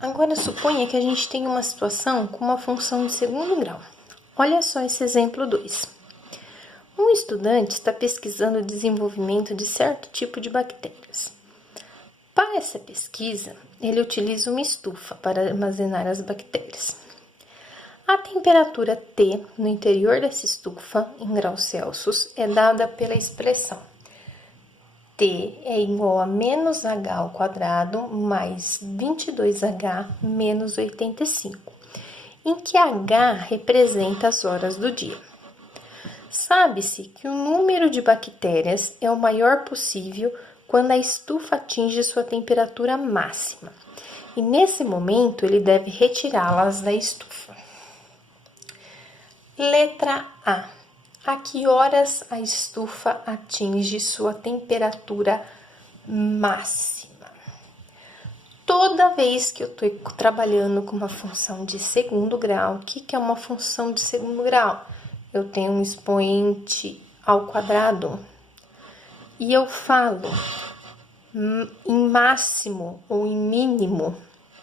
Agora, suponha que a gente tem uma situação com uma função de segundo grau. Olha só esse exemplo 2. Um estudante está pesquisando o desenvolvimento de certo tipo de bactérias. Para essa pesquisa, ele utiliza uma estufa para armazenar as bactérias. A temperatura T no interior dessa estufa, em graus Celsius, é dada pela expressão T é igual a menos H ao quadrado mais 22H menos 85, em que H representa as horas do dia. Sabe-se que o número de bactérias é o maior possível quando a estufa atinge sua temperatura máxima, e nesse momento ele deve retirá-las da estufa. Letra A. A que horas a estufa atinge sua temperatura máxima? Toda vez que eu estou trabalhando com uma função de segundo grau, o que é uma função de segundo grau? Eu tenho um expoente ao quadrado e eu falo em máximo ou em mínimo,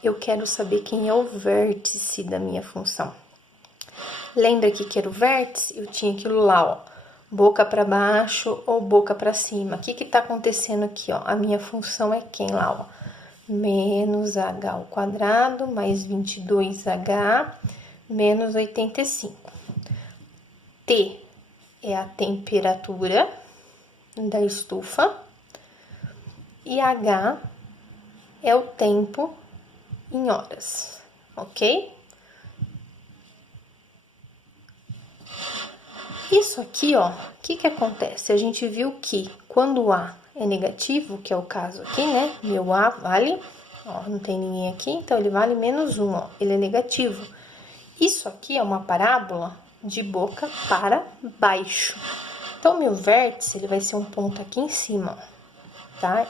eu quero saber quem é o vértice da minha função. Lembra que era o vértice? Eu tinha aquilo lá, ó, boca para baixo ou boca para cima. O que tá acontecendo aqui, ó? A minha função é quem lá, ó? Menos H ao quadrado mais 22H menos 85. T é a temperatura da estufa e H é o tempo em horas, ok? Isso aqui, ó, o que acontece? A gente viu que quando o A é negativo, que é o caso aqui, né? Meu A vale, ó, não tem ninguém aqui, então ele vale menos 1, ó, ele é negativo. Isso aqui é uma parábola de boca para baixo. Então, meu vértice, ele vai ser um ponto aqui em cima, ó, tá?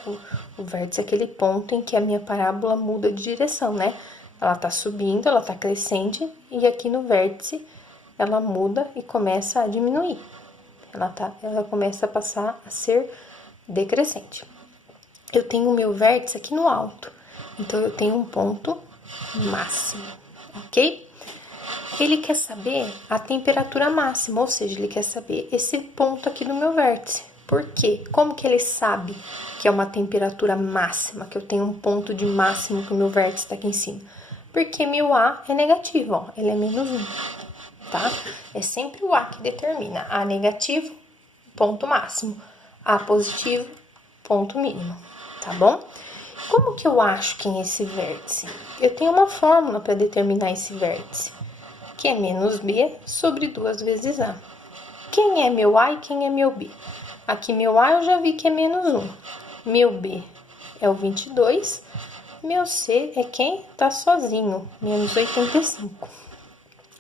O vértice é aquele ponto em que a minha parábola muda de direção, né? Ela tá subindo, ela tá crescente, e aqui no vértice ela muda e começa a diminuir. Ela começa a passar a ser decrescente. Eu tenho o meu vértice aqui no alto, então eu tenho um ponto máximo, ok? Ele quer saber a temperatura máxima, ou seja, ele quer saber esse ponto aqui do meu vértice. Por quê? Como que ele sabe que é uma temperatura máxima, que eu tenho um ponto de máximo que o meu vértice está aqui em cima? Porque meu A é negativo, ó, ele é menos 1. Tá? É sempre o A que determina. A negativo, ponto máximo. A positivo, ponto mínimo. Tá bom? Como que eu acho quem é esse vértice? Eu tenho uma fórmula para determinar esse vértice, que é menos B sobre 2 vezes A. Quem é meu A e quem é meu B? Aqui meu A eu já vi que é menos 1. Meu B é o 22. Meu C é quem tá sozinho, menos 85.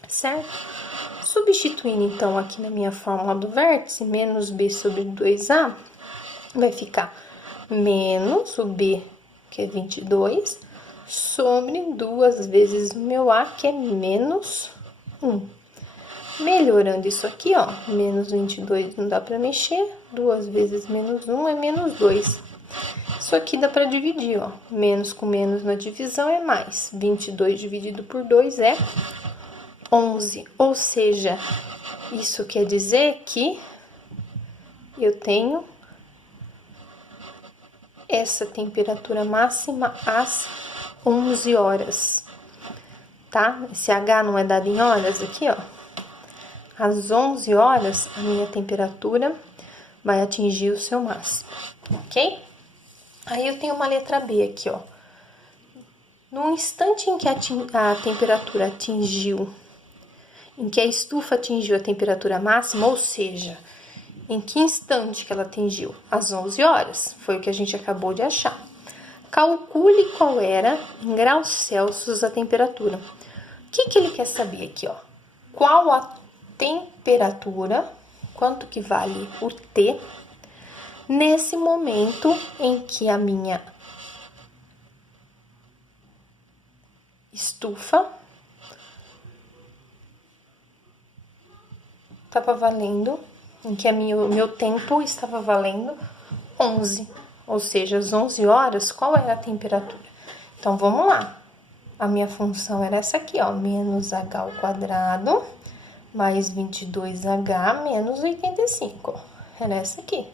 Certo? Substituindo, então, aqui na minha fórmula do vértice, menos B sobre 2A, vai ficar menos o B, que é 22, sobre 2 vezes o meu A, que é menos 1. Melhorando isso aqui, ó, menos 22 não dá para mexer, 2 vezes menos 1 é menos 2. Isso aqui dá para dividir, ó, menos com menos na divisão é mais. 22 dividido por 2 é 11, ou seja, isso quer dizer que eu tenho essa temperatura máxima às 11 horas, tá? Esse H não é dado em horas aqui, ó. Às 11 horas, a minha temperatura vai atingir o seu máximo, ok? Aí eu tenho uma letra B aqui, ó. No instante em que a temperatura atingiu, em que a estufa atingiu a temperatura máxima, ou seja, em que instante que ela atingiu? Às 11 horas, foi o que a gente acabou de achar. Calcule qual era, em graus Celsius, a temperatura. O que ele quer saber aqui, ó? Qual a temperatura, quanto que vale o T, nesse momento em que a minha estufa estava valendo, em que o meu tempo estava valendo 11, ou seja, às 11 horas, qual era a temperatura? Então, vamos lá. A minha função era essa aqui, ó, menos h ao quadrado mais 22h menos 85, ó. Era essa aqui,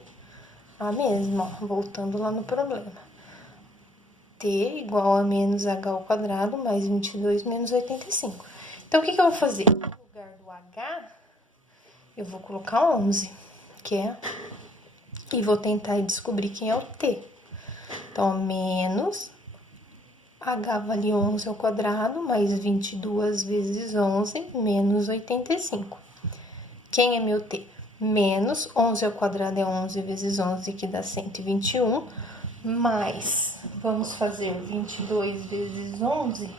a mesma, ó, voltando lá no problema. T igual a menos h ao quadrado mais 22 menos 85. Então, o que eu vou fazer? No lugar do h, eu vou colocar 11, que é... E vou tentar descobrir quem é o t. Então, menos h vale 11 ao quadrado, mais 22 vezes 11, menos 85. Quem é meu t? Menos 11 ao quadrado é 11 vezes 11, que dá 121, mais, vamos fazer 22 vezes 11,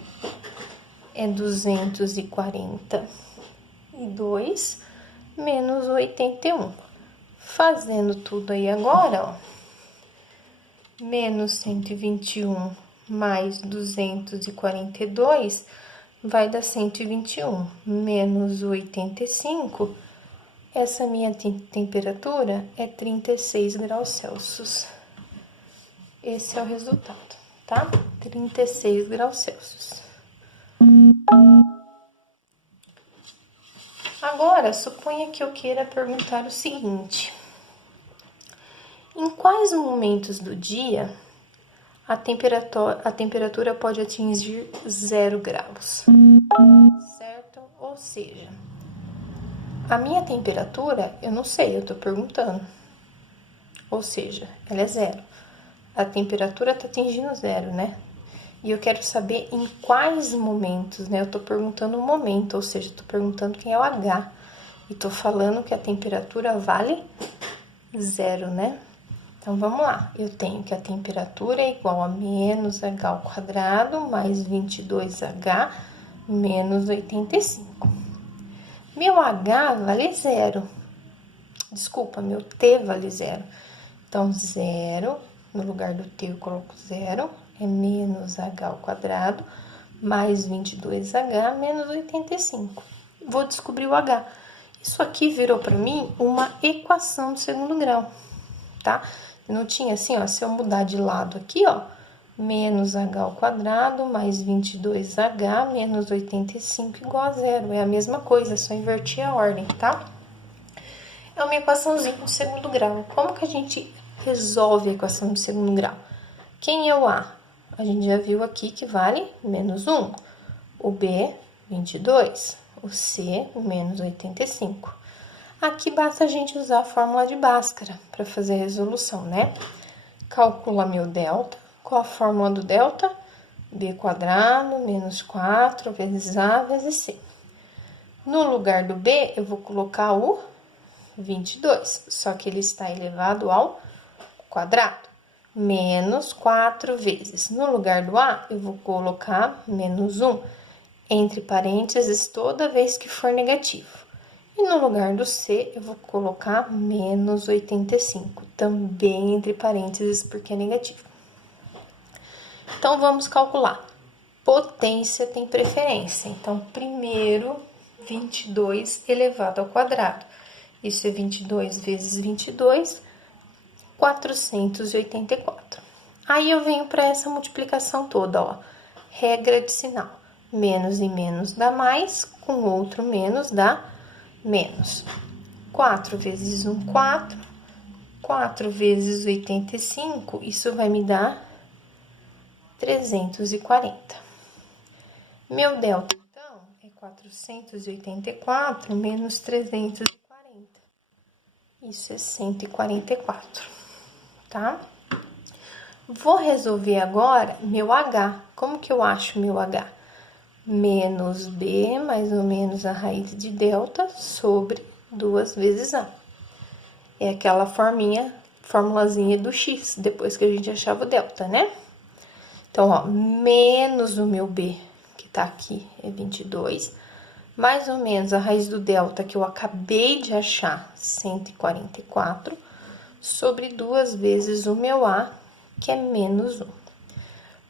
é 242, menos 81. Fazendo tudo aí agora, ó, menos 121 mais 242 vai dar 121, menos 85, essa minha temperatura é 36 graus Celsius. Esse é o resultado, tá? 36 graus Celsius. Agora, suponha que eu queira perguntar o seguinte: em quais momentos do dia a temperatura pode atingir 0 graus? Certo? Ou seja, a minha temperatura, eu não sei, eu tô perguntando. Ou seja, ela é 0. A temperatura tá atingindo 0, né? E eu quero saber em quais momentos, né? Eu tô perguntando o momento, ou seja, tô perguntando quem é o H. E tô falando que a temperatura vale 0, né? Então, vamos lá. Eu tenho que a temperatura é igual a menos h ao quadrado mais 22h menos 85. Meu h vale 0. Desculpa, meu t vale 0. Então, 0, no lugar do t eu coloco 0, é menos h ao quadrado mais 22h menos 85. Vou descobrir o h. Isso aqui virou para mim uma equação do segundo grau, tá? Não tinha assim, ó, se eu mudar de lado aqui, ó, menos h ao quadrado mais 22h menos 85 igual a 0. É a mesma coisa, só inverti a ordem, tá? É uma equaçãozinha do segundo grau. Como que a gente resolve a equação do segundo grau? Quem é o A? A gente já viu aqui que vale menos 1. O B, 22. O C, menos 85. Aqui basta a gente usar a fórmula de Bhaskara para fazer a resolução, né? Calcula meu delta. Qual a fórmula do delta? B quadrado menos 4 vezes A vezes C. No lugar do B, eu vou colocar o 22, só que ele está elevado ao quadrado. Menos 4 vezes. No lugar do A, eu vou colocar menos 1, entre parênteses, toda vez que for negativo. E no lugar do C, eu vou colocar menos 85, também entre parênteses, porque é negativo. Então, vamos calcular. Potência tem preferência. Então, primeiro, 22 elevado ao quadrado. Isso é 22 vezes 22, 484. Aí, eu venho para essa multiplicação toda, ó. Regra de sinal. Menos e menos dá mais, com outro menos dá menos. 4 vezes 1, 4. 4 vezes 85, isso vai me dar 340. Meu delta, então, é 484 menos 340. Isso é 144, tá? Vou resolver agora meu H. Como que eu acho meu H? Menos B, mais ou menos a raiz de delta, sobre 2 vezes A. É aquela formulazinha do X, depois que a gente achava o delta, né? Então, ó, menos o meu B, que tá aqui, é 22, mais ou menos a raiz do delta, que eu acabei de achar, 144, sobre 2 vezes o meu A, que é menos 1.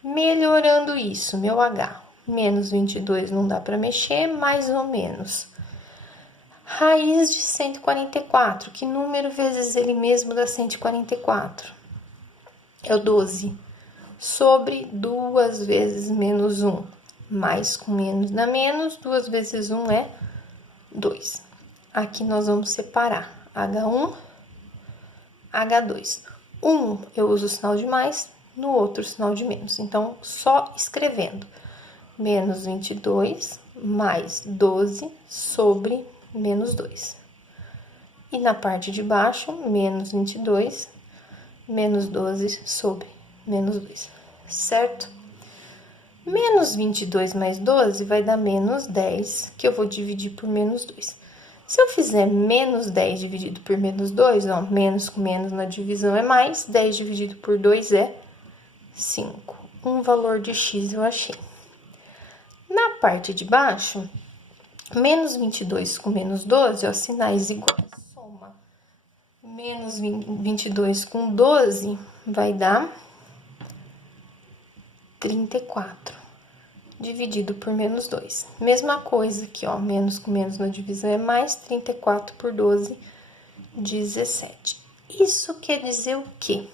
Melhorando isso, meu H, menos 22 não dá para mexer, mais ou menos. Raiz de 144, que número vezes ele mesmo dá 144? É o 12. Sobre 2 vezes menos 1. mais com menos dá menos, 2 vezes 1 é 2. Aqui nós vamos separar H1, H2. Eu uso o sinal de mais, no outro o sinal de menos. Então, só escrevendo. Menos 22 mais 12 sobre menos 2. E na parte de baixo, menos 22 menos 12 sobre menos 2, certo? Menos 22 mais 12 vai dar menos 10, que eu vou dividir por menos 2. Se eu fizer menos 10 dividido por menos 2, ó, menos com menos na divisão é mais, 10 dividido por 2 é 5. Um valor de x eu achei. Na parte de baixo, menos 22 com menos 12, ó, sinais iguais, soma. Menos 22 com 12 vai dar 34, dividido por menos 2. Mesma coisa aqui, ó, menos com menos na divisão é mais, 34 por 12, 17. Isso quer dizer o quê?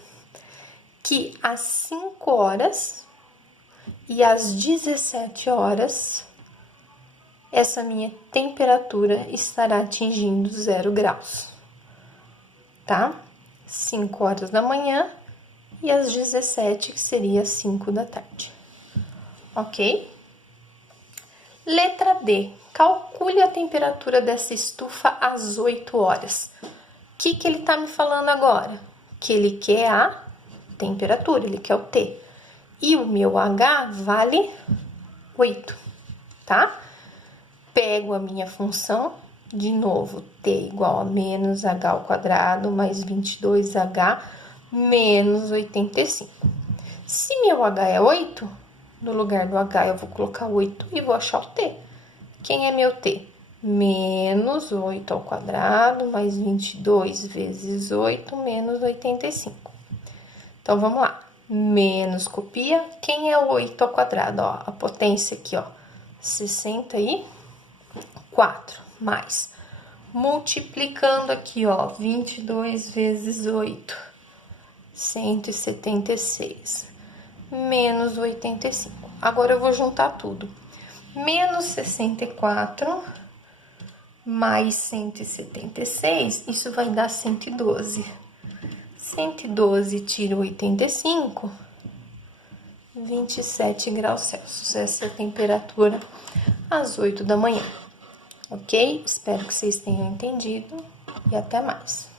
Que às 5 horas e às 17 horas, essa minha temperatura estará atingindo 0 graus, tá? 5 horas da manhã e às 17, que seria 5 da tarde, ok? Letra D, calcule a temperatura dessa estufa às 8 horas. O que ele tá me falando agora? Que ele quer a temperatura, ele quer o T. E o meu H vale 8, tá? Pego a minha função, de novo, T igual a menos H ao quadrado mais 22H menos 85. Se meu H é 8, no lugar do H eu vou colocar 8 e vou achar o T. Quem é meu T? Menos 8 ao quadrado mais 22 vezes 8 menos 85. Então, vamos lá. Menos copia. Quem é o 8 ao quadrado? Ó, a potência aqui, ó, 64. Mais. Multiplicando aqui, ó, 22 vezes 8. 176. Menos 85. Agora, eu vou juntar tudo. Menos 64 mais 176, isso vai dar 112. 112 tira 85, 27 graus Celsius. Essa é a temperatura às 8 da manhã, ok? Espero que vocês tenham entendido e até mais.